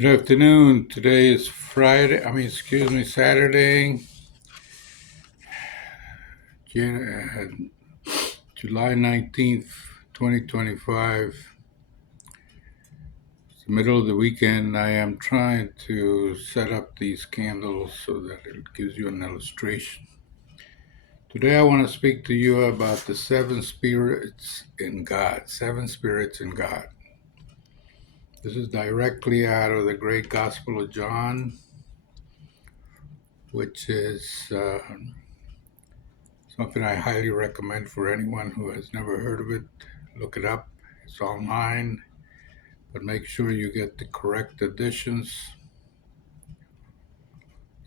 Good afternoon. Today is Saturday, July 19th, 2025. It's the middle of the weekend. I am trying to set up these candles so that it gives you an illustration. Today I want to speak to you about the seven spirits in God. Seven spirits in God. This is directly out of the great Gospel of John, which is something I highly recommend for anyone who has never heard of it. Look it up. It's online, but make sure you get the correct editions.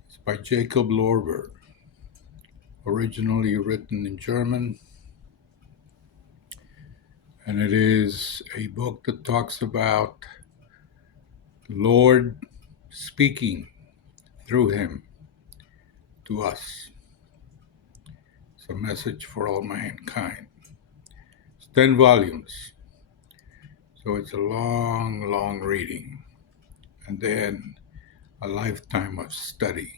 It's by Jacob Lorber, originally written in German, and it is a book that talks about the Lord speaking through him to us. It's a message for all mankind. It's 10 volumes, so it's a long, long reading, and then a lifetime of study.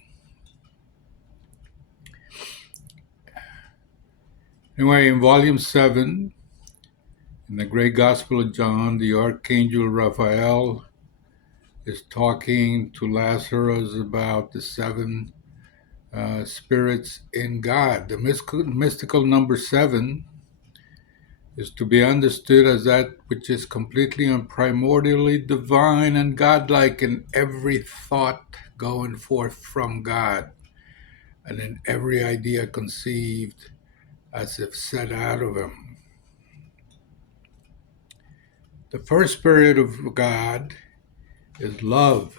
Anyway, in volume 7, in the great Gospel of John, the Archangel Raphael is talking to Lazarus about the seven spirits in God. The mystical number 7 is to be understood as that which is completely and primordially divine and godlike in every thought going forth from God, and in every idea conceived as if set out of him. The first spirit of God is love.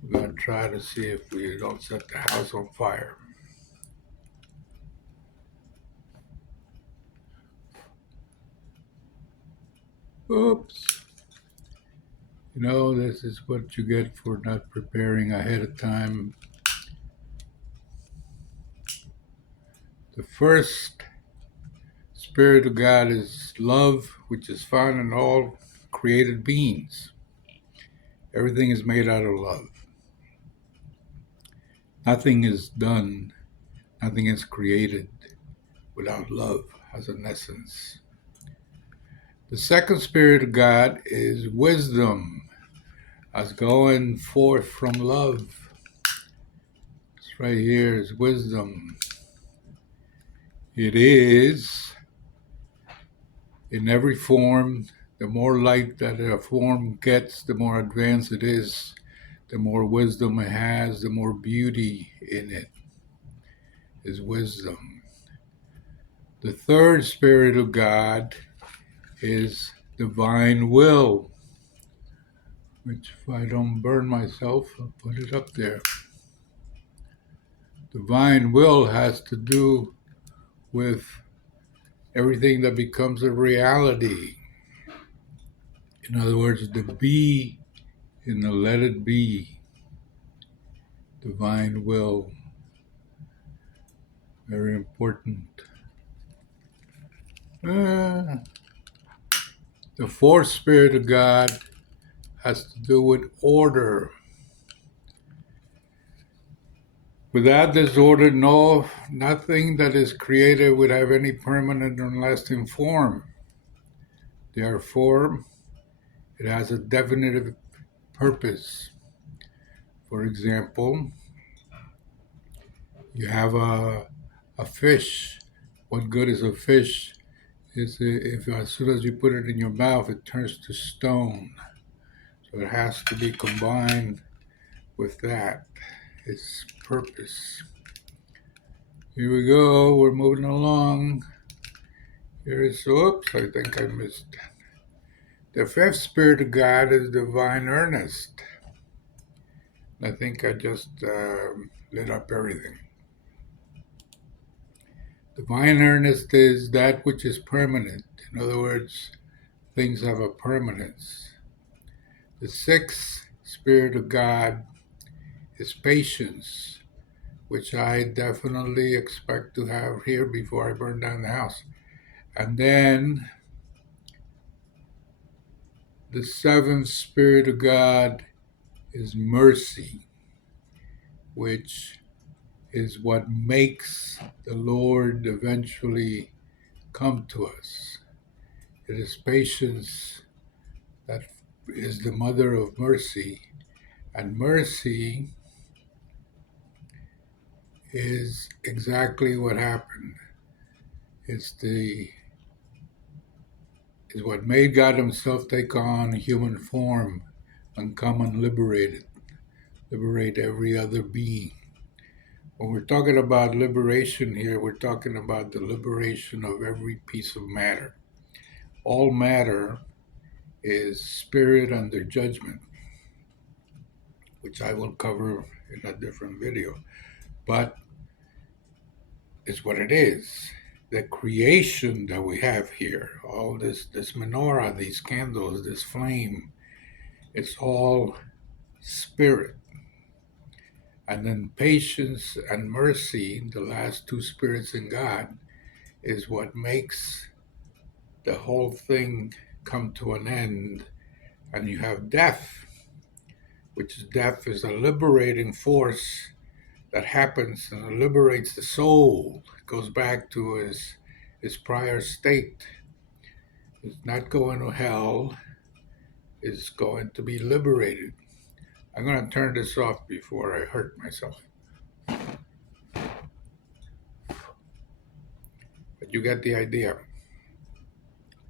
We're going to try to see if we don't set the house on fire. Oops. This is what you get for not preparing ahead of time. The first spirit of God is love, which is found in all created beings. Everything is made out of love. Nothing is done, nothing is created without love as an essence. The second spirit of God is wisdom, as going forth from love. It's right here is wisdom. It is in every form. The more light that a form gets, the more advanced it is, the more wisdom it has, the more beauty in it is wisdom. The third spirit of God is divine will, which if I don't burn myself, I'll put it up there. Divine will has to do with everything that becomes a reality. In other words, the be in the let it be. Divine will. Very important. The fourth spirit of God has to do with order. Without this order, nothing that is created would have any permanent and lasting form. Therefore, it has a definitive purpose. For example, you have a fish. What good is a fish? Is if as soon as you put it in your mouth, it turns to stone. So it has to be combined with that. Its purpose. Here we go. We're moving along. Oops, I think I missed. The fifth spirit of God is divine earnest. I think I just lit up everything. Divine earnest is that which is permanent. In other words, things have a permanence. The sixth spirit of God is patience, which I definitely expect to have here before I burn down the house. And then The seventh Spirit of God is mercy, which is what makes the Lord eventually come to us. It is patience that is the mother of mercy, and mercy is exactly what happened. It's what made God Himself take on human form and come and liberate every other being. When we're talking about liberation here, we're talking about the liberation of every piece of matter. All matter is spirit under judgment, which I will cover in a different video. But it's what it is. The creation that we have here, all this menorah, these candles, this flame, it's all spirit. And then patience and mercy, the last two spirits in God, is what makes the whole thing come to an end. And you have death, which is a liberating force that happens and liberates the soul. It goes back to his prior state. It's not going to hell, it's going to be liberated. I'm going to turn this off before I hurt myself. But you get the idea.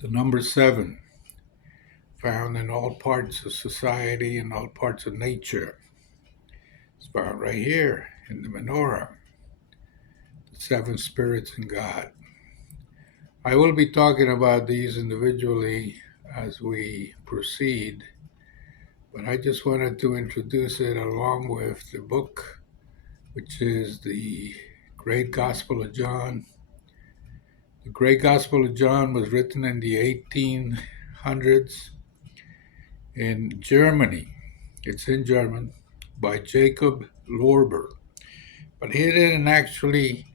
The number 7, found in all parts of society and all parts of nature. It's found right here in the menorah. The 7 spirits in God. I will be talking about these individually as we proceed, but I just wanted to introduce it along with the book, which is the Great Gospel of John. The Great Gospel of John was written in the 1800s in Germany. It's in German by Jacob Lorber. But he didn't actually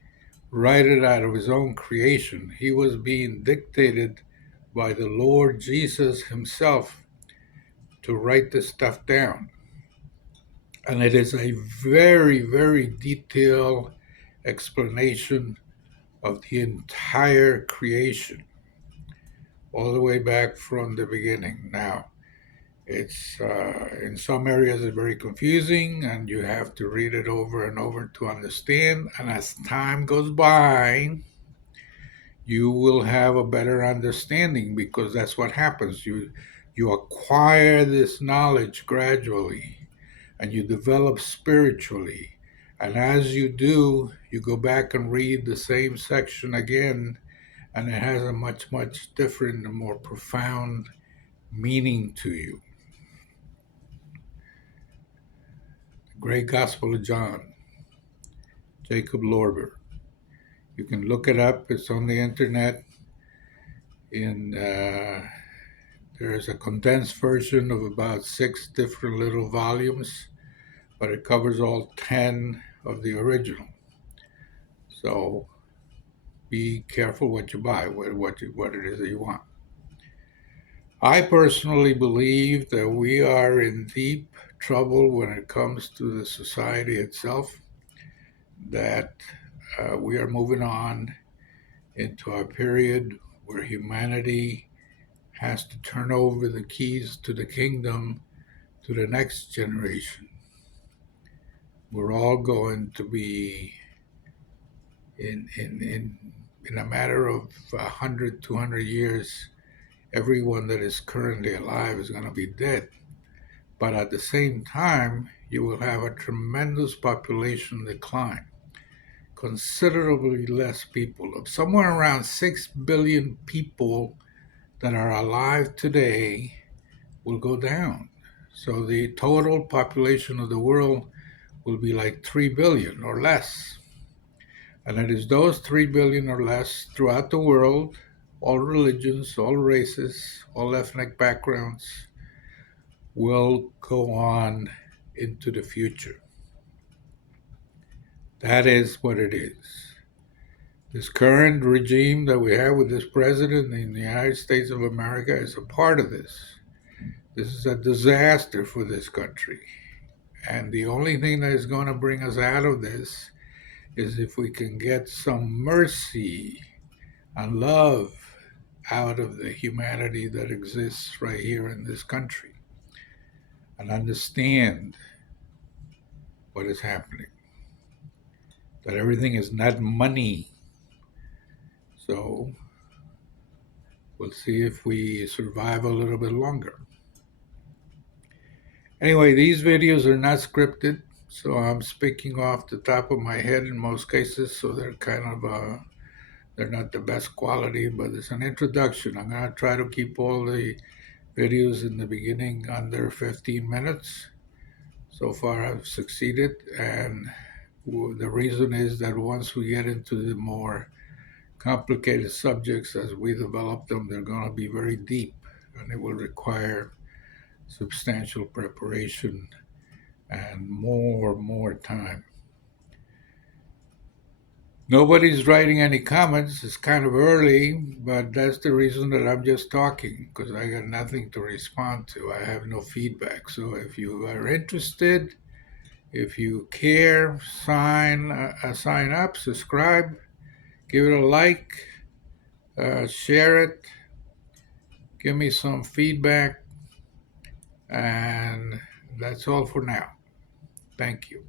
write it out of his own creation. He was being dictated by the Lord Jesus himself to write this stuff down. And it is a very, very detailed explanation of the entire creation, all the way back from the beginning. Now, it's in some areas it's very confusing, and you have to read it over and over to understand. And as time goes by, you will have a better understanding, because that's what happens. You acquire this knowledge gradually, and you develop spiritually. And as you do, you go back and read the same section again, and it has a much, much different and more profound meaning to you. The Great Gospel of John, Jacob Lorber. You can look it up. It's on the internet. There's a condensed version of about 6 different little volumes, but it covers all 10 of the original. So be careful what you buy, what it is that you want. I personally believe that we are in deep trouble when it comes to the society itself, that we are moving on into a period where humanity has to turn over the keys to the kingdom to the next generation. We're all going to be in a matter of 100, 200 years, everyone that is currently alive is going to be dead. But at the same time, you will have a tremendous population decline. Considerably less people, somewhere around 6 billion people that are alive today, will go down. So the total population of the world will be like 3 billion or less. And it is those 3 billion or less throughout the world, all religions, all races, all ethnic backgrounds, will go on into the future. That is what it is. This current regime that we have with this president in the United States of America is a part of this. This is a disaster for this country. And the only thing that is going to bring us out of this is if we can get some mercy and love out of the humanity that exists right here in this country and understand what is happening. That everything is not money. So we'll see if we survive a little bit longer. Anyway, these videos are not scripted, so I'm speaking off the top of my head in most cases, so they're kind of they're not the best quality, but it's an introduction. I'm going to try to keep all the videos in the beginning under 15 minutes. So far, I've succeeded, and the reason is that once we get into the more complicated subjects as we develop them, they're going to be very deep, and it will require substantial preparation and more time. Nobody's writing any comments. It's kind of early, but that's the reason that I'm just talking, because I got nothing to respond to. I have no feedback. So if you are interested, if you care, sign up, subscribe, give it a like, share it, give me some feedback, and that's all for now. Thank you.